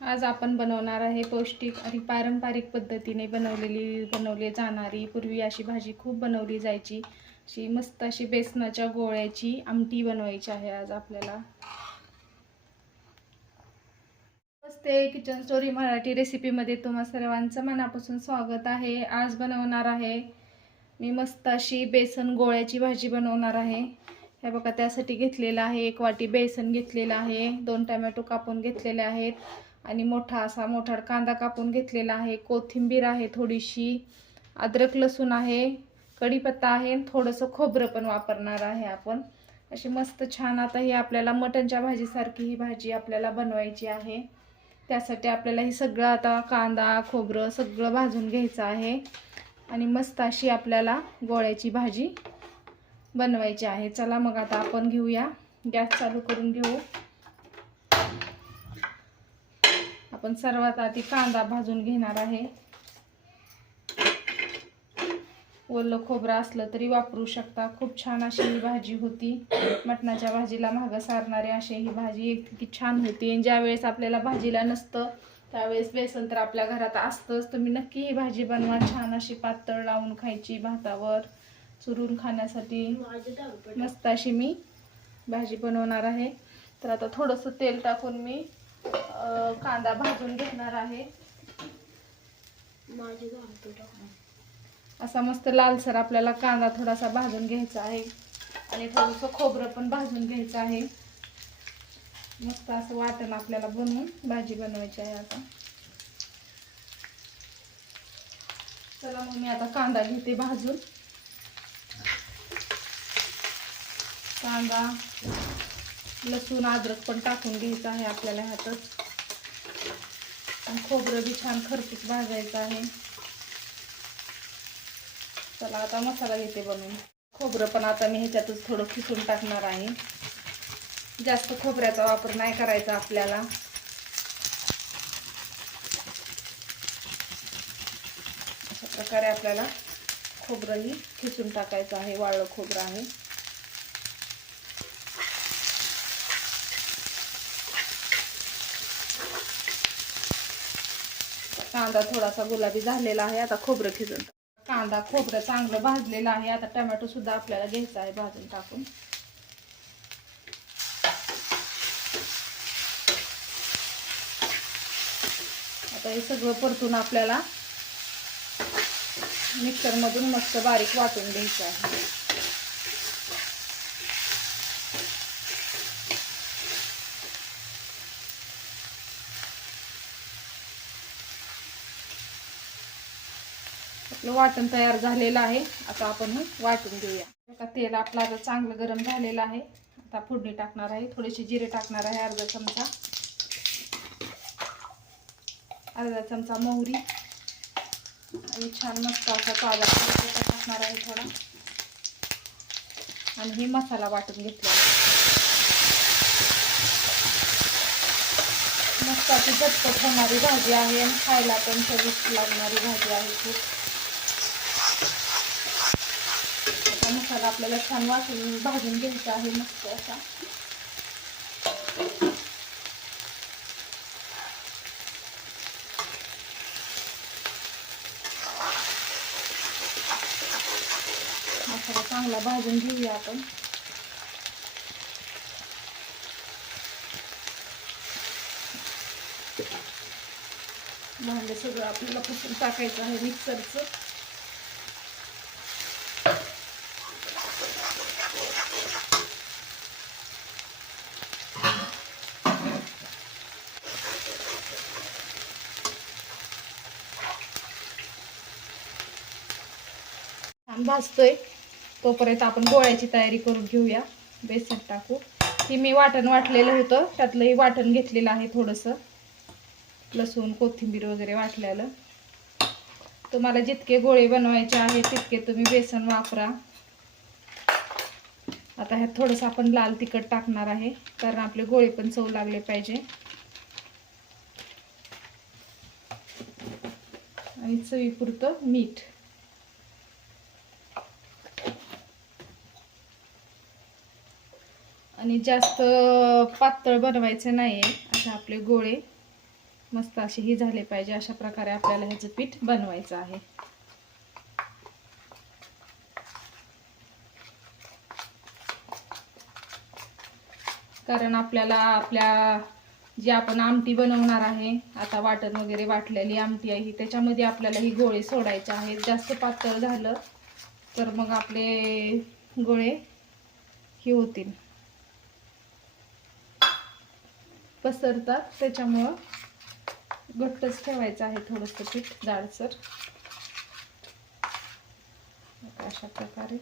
आज आपण बनवणार आहे पौष्टिक आणि पारंपरिक पद्धतीने बनवलेली बनवली जाणारी पूर्वी अशी भाजी खूप बनवली जायची. अशी मस्त अशी बेसनाच्या गोळ्याची आमटी बनवायची आहे आज आपल्याला. नमस्ते किचन स्टोरी मराठी रेसिपीमध्ये तुम्हा सर्वांचं मनापासून स्वागत आहे. आज बनवणार आहे मी मस्त अशी बेसन गोळ्याची भाजी बनवणार आहे. हे बघा त्यासाठी घेतलेलं आहे एक वाटी बेसन घेतलेलं आहे. दोन टमॅटो कापून घेतलेले आहेत. आणि मोठा असा मोठा कांदा कापून घेतलेला आहे. कोथिंबीर आहे थोडीशी अद्रक लसूण आहे कढीपत्ता आहे आणि थोडंसं खोबरं पण वापरणार आहे आपण. अशी मस्त छान आता ही आपल्याला मटणच्या भाजीसारखी ही भाजी आपल्याला बनवायची आहे. त्यासाठी आपल्याला हे सगळं आता कांदा खोबरं सगळं भाजून घ्यायचं आहे. आणि मस्त अशी आपल्याला गोळ्याची भाजी बनवायची आहे. चला मग आता आपण घेऊया. गॅस चालू करून घेऊ. आपण सर्वात आधी कांदा भाजून घेणार आहे. ओलं खोबरं असलं तरी वापरू शकता. खूप छान अशी ही भाजी होती. मटणाच्या भाजीला मागं सारणारी अशी ही भाजी इतकी छान होती. आणि ज्यावेळेस आपल्याला भाजीला नसतं त्यावेळेस बेसन तर आपल्या घरात असतंच. तुम्ही नक्की ही भाजी बनवा. छान अशी पातळ लावून खायची भातावर. चुरून खाण्यासाठी मस्त अशी मी भाजी बनवणार आहे. तर आता थोडंसं तेल टाकून मी कांदा भाजून घेणार आहे. असा मस्त लालसर आपल्याला कांदा थोडासा भाजून घ्यायचा आहे. आणि थोडंसं खोबरं पण भाजून घ्यायचं आहे. मस्त असं वाटण आपल्याला बनवून भाजी बनवायची आहे आता. चला मग मी आता कांदा घेते भाजून. कांदा. लसूण अद्रक पण टाकून घ्यायचं आहे आपल्याला ह्यातच. आणि खोबरं बी छान खरपूस भाजायचं आहे. चला आता मसाला घेते बनवून. खोबरं पण आता मी ह्याच्यातच थोडं खिसून टाकणार आहे. जास्त खोबऱ्याचा वापर नाही करायचा आपल्याला. अशा प्रकारे आपल्याला खोबरंही खिसून टाकायचं आहे वाळलं खोबरं आहे. कांदा थोडासा गुलाबी झालेला आहे आता खोबरं खिजून कांदा खोबरं चांगलं भाजलेलं आहे आता टमॅटो सुद्धा आपल्याला घ्यायचा आहे भाजून टाकून. आता हे सगळं परतून आपल्याला मिक्सरमधून मस्त बारीक वाटून घ्यायचं आहे. आपलं वाटण तयार झालेलं आहे. आता आपण वाटून घेऊया. आता तेल आपलं आता चांगलं गरम झालेलं आहे. आता फोडणी टाकणार आहे. थोडेसे जिरे टाकणार आहे अर्धा चमचा. अर्धा चमचा मोहरी. आणि छान मस्त असा ताजा टाकणार आहे थोडा. आणि हे मसाला वाटून घेतला आहे. मस्त अशी झटपट होणारी भाजी आहे आणि खायला पण चविष्ट लागणारी भाजी आहे खूप आता मसाला आपल्याला छान वाटून भाजून घ्यायचा आहे मस्त असा. मसाला चांगला भाजून घेऊया आपण. भांडे सगळं आपल्याला पुसून टाकायचं आहे मिक्सरचं. छान भाजतोय तोपर्यंत आपण गोळ्याची तयारी करून घेऊया. बेसन टाकू. ही मी वाटण वाटलेलं होतं. त्यातलंही वाटण घेतलेलं आहे थोडंसं. लसूण कोथिंबीर वगैरे वाटलेलं. तुम्हाला जितके गोळे बनवायचे आहे तितके तुम्ही बेसन वापरा. आता ह्यात थोडंसं आपण लाल तिखट टाकणार आहे. कारण आपले गोळे पण चव लागले पाहिजे. आणि चवीपुरतं मीठ. आणि जास्त पातळ बनवायचं नाही आहे असे आपले गोळे मस्त असे ही झाले पाहिजे. अशा प्रकारे आपल्याला ह्याचं पीठ बनवायचं आहे. कारण आपल्याला आपल्या जी आपण आमटी बनवणार आहे आता वाटण वगैरे वाटलेली आमटी आहे त्याच्यामध्ये आपल्याला ही गोळे सोडायचे आहेत. जास्त पातळ झालं तर मग आपले गोळे हे होतील. पसरतात त्याच्यामुळं घट्टच ठेवायचं आहे थोडंसं पीठ जाडसर. अशा प्रकारे.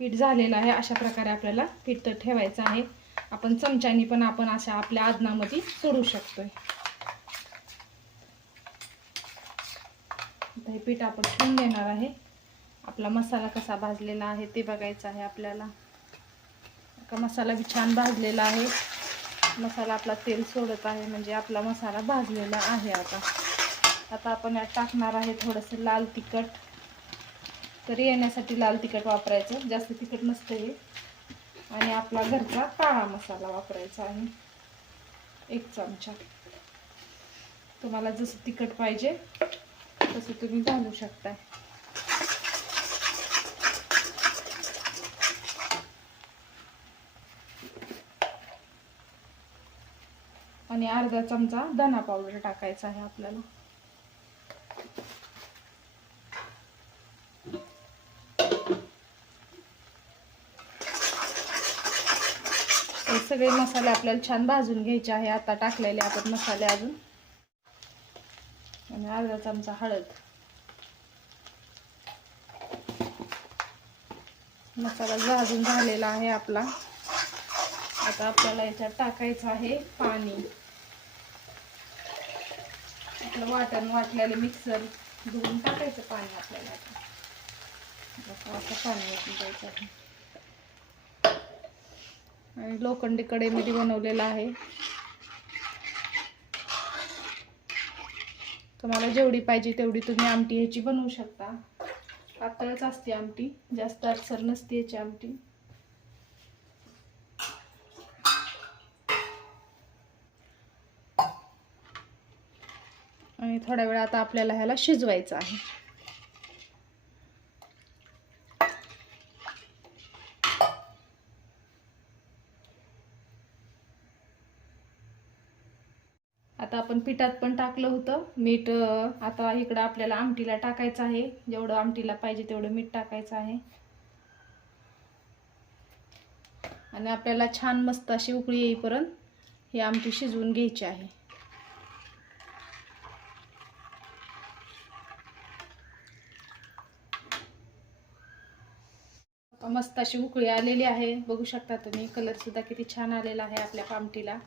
पीठ झालेलं आहे अशा प्रकारे आपल्याला पीठ तर ठेवायचं आहे. आपण चमच्यानी पण आपण अशा आपल्या आदनामध्ये सोडू शकतोय. आता हे पीठ आपण ठेवून देणार आहे. आपला मसाला कसा भाजलेला आहे ते बघायचं आहे आपल्याला. का मसाला बी छान भाजलेला आहे. मसाला आपला तेल सोडत आहे म्हणजे आपला मसाला भाजलेला आहे आता. आता आपण यात टाकणार आहे थोडंसं लाल तिखट. तरी येण्यासाठी लाल तिखट वापरायचं जास्त तिखट नसतं हे. आणि आपला घरचा काळा मसाला वापरायचा आहे. एक चमचा. तुम्हाला जसं तिखट पाहिजे तसं तुम्ही घालू शकता आणि अर्धा चमचा धना पावडर टाकायचा आहे आपल्याला. हे सगळे मसाले आपल्याला छान भाजून घ्यायचे आहे. आता टाकलेले आपण मसाले अजून. आणि अर्धा चमचा हळद. मसाला भाजून झालेला आहे आपला. आता आपल्याला याच्यात टाकायचं आहे पाणी. आपलं वाटण वाटलेलं मिक्सर धुवून टाकायचं पाणी आपल्याला आता असं पाणी ओतून द्यायचं आहे. आणि लोखंडी कढईमध्ये बनवलेला आहे. तुम्हाला जेवढी पाहिजे तेवढी तुम्ही आमटी ह्याची बनवू शकता. पातळच असते आमटी जास्त अडसर नसते याची आमटी. आणि थोड्या वेळ आता आपल्याला ह्याला शिजवायचं आहे. आता आपण पिठात पण टाकलं होतं. मीठ आता इकडं आपल्याला आमटीला टाकायचं आहे. जेवढं आमटीला पाहिजे तेवढं मीठ टाकायचं आहे. आणि आपल्याला छान मस्त अशी उकळी येईपर्यंत ही आमटी शिजवून घ्यायची आहे. मस्त अशी उकळी आलेली आहे. बघू शकता तुम्ही कलरसुद्धा किती छान आलेला आहे आपल्या आमटीला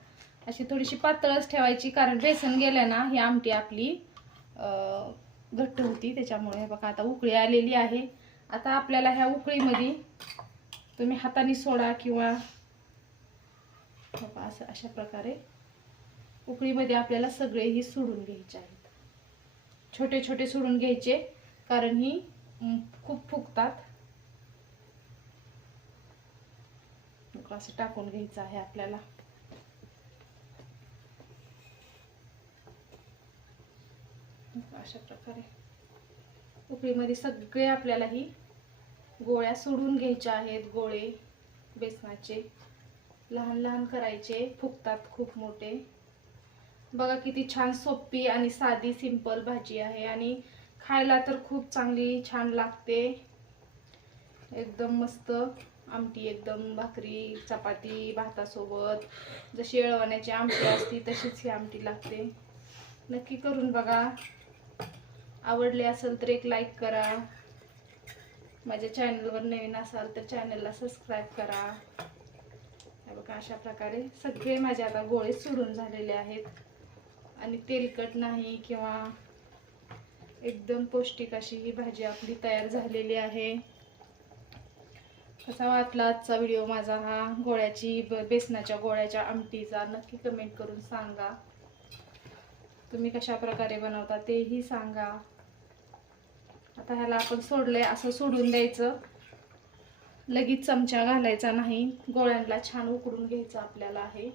अशी थोडीशी पातळच ठेवायची कारण बेसन गेलं ना ही आमटी आपली घट्ट होती त्याच्यामुळे हे बघा आता उकळी आलेली आहे. आता आपल्याला ह्या उकळीमध्ये तुम्ही हाताने सोडा किंवा बघा असं अशा प्रकारे उकळीमध्ये आपल्याला सगळे ही सोडून घ्यायचे आहेत. छोटे छोटे सोडून घ्यायचे कारण ही खूप फुगतात. बघा, असं टाकून घ्यायचं आहे आपल्याला. अशा प्रकारे. उकळीमध्ये सगळे आपल्याला ही गोळ्या सोडून घ्यायच्या आहेत गोळे बेसनाचे. लहान लहान करायचे फुगतात खूप मोठे. बघा किती छान सोपी आणि साधी सिंपल भाजी आहे आणि खायला तर खूप चांगली छान लागते. एकदम मस्त. आमटी एकदम भाकरी चपाती भातासोबत. जशी येळवण्याची आमटी असती तशीच ही आमटी लागते. नक्की करून बघा. आवडले असेल तर एक लाईक करा. माझ्या चॅनलवर नवीन असाल तर चॅनलला सबस्क्राईब करा. बघा अशा प्रकारे सगळे माझे आता गोळे सोडून झालेले आहेत. आणि तेलकट नाही किंवा एकदम पौष्टिक अशी ही भाजी आपली तयार झालेली आहे. कसा वाटला आजचा व्हिडिओ माझा हा? गोळ्याची ब- बेसनाच्या गोळ्याच्या आमटीचा नक्की कमेंट करून सांगा. तुम्ही कशा प्रकारे बनवता तेही सांगा. आता ह्याला आपण सोडलंय असं सोडून द्यायचं. लगेच चमचा घालायचा नाही. गोळ्यांना छान उकडून घ्यायचं आपल्याला आहे.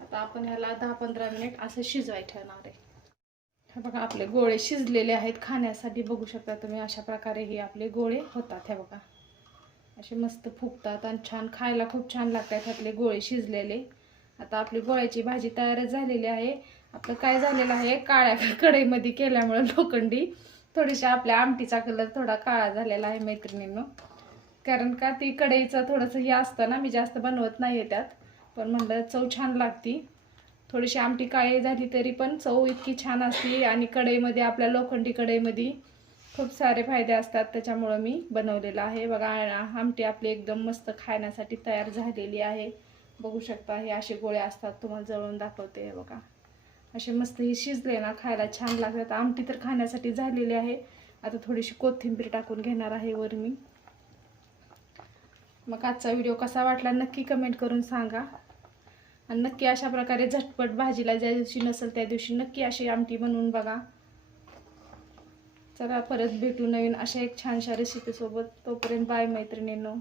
आता आपण ह्याला दहा पंधरा मिनिट असं शिजवाय ठेवणार आहे. हे बघा आपले गोळे शिजलेले आहेत खाण्यासाठी. बघू शकता तुम्ही अशा प्रकारे हे आपले गोळे होतात. हे बघा असे मस्त फुगतात आणि छान खायला खूप छान लागतात ह्यातले गोळे शिजलेले. आता आपली गोळ्याची भाजी तयारच झालेली आहे. आपलं काय झालेलं आहे काळ्या कढईमध्ये केल्यामुळे लोखंडी थोडीशी आपल्या आमटीचा कलर थोडा काळा झालेला आहे मैत्रिणींनो. कारण का ती कढईचं थोडंसं हे असतं ना मी जास्त बनवत नाही आहे त्यात. पण म्हणलं चव छान लागती. थोडीशी आमटी काळी झाली तरी पण चव इतकी छान असली आणि कढईमध्ये आपल्या लोखंडी कढईमध्ये खूप सारे फायदे असतात. त्याच्यामुळं मी बनवलेलं आहे. बघा आमटी आपली एकदम मस्त खाण्यासाठी तयार झालेली आहे. बघू शकता हे असे गोळे असतात तुम्हाला जळून दाखवते बघा. असे मस्त हे शिजले ना खायला छान लागतात. आमटी तर खाण्यासाठी झालेली आहे. आता थोडीशी कोथिंबीर टाकून घेणार आहे वर मी मग आजचा व्हिडिओ कसा वाटला नक्की कमेंट करून सांगा. आणि नक्की अशा प्रकारे झटपट भाजीला ज्या दिवशी नसेल त्या दिवशी नक्की अशी आमटी बनवून बघा. चला परत भेटू नवीन अशा एक छानशा रेसिपीसोबत तोपर्यंत बाय मैत्रिणींनो.